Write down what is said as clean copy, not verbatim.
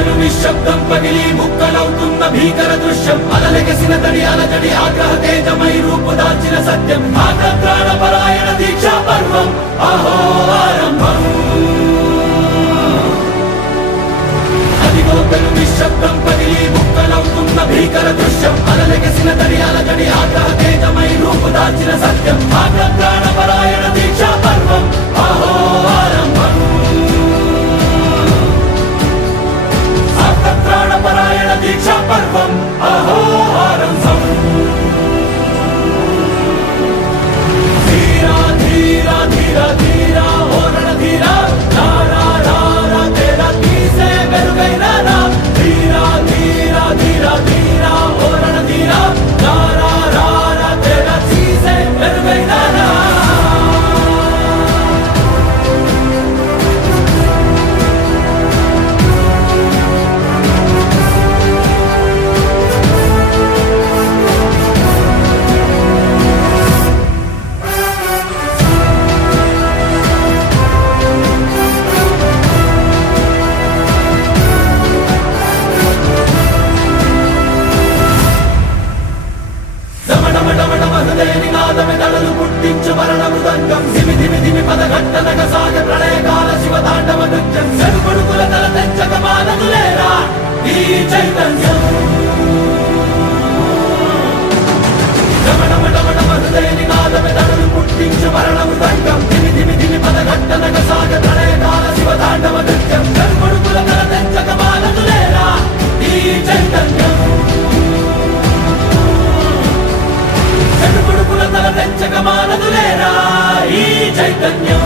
పెను నిశ్శబ్దం పగిలి ముక్కలవుతున్న భీకర దృశ్యం అలలెగసిన తడి అలజడి ఆగ్రహ తేజమై రూపు దాల్చిన సత్యం ఆగ్రత్రాణ పరాయణ దీక్షా పర్వం అహో ఆరంభం అదిగో పెను నిశ్శబ్దం పగిలి ముక్కలవుతున్న భీకర దృశ్యం అలలెగసిన తడి అలజడి ఆగ్రహ తేజమై రూపు దాల్చిన సత్యం ఆగ్రత్రాణ పరాయణ దీక్షా పర్వం అహో ఆరంభం ప్రాణపరాయణ దీక్షా పర్వం అహో ఆరంభం ధీరా ధీరా ధీరా ధీరా ఓ రణధీరా రారా రారా తేరా తీసే వెలుగైన రా ధీరా ధీరా ధీరా ధీరా ఓ రణధీరా రారా రారా తేరా తీసే వెలుగైన రా నినాదమెదళలు పుట్టించు మరణ మృదంగం ధిమి ధిమి ధిమి పదఘట్టనగ సాగ ప్రళయకాల శివ తాండవ నృత్యం చెడుకొడుకుల తల తెచ్చక మానదులేరా ఈ చైతన్యం హృదయ నినాదమెదళలు పుట్టించు మరణ మృదంగం ధిమి ధిమి ధిమి పదఘట్టనగ సాగ ప్రళయకాల శివ తాండవ నృత్యం చెడుకొడుకుల తల తెచ్చక మానదులేరా ఈ చైతన్యం చెడుపుడుకుల తల తెచ్చక మానదులేరా ఈ చైతన్యం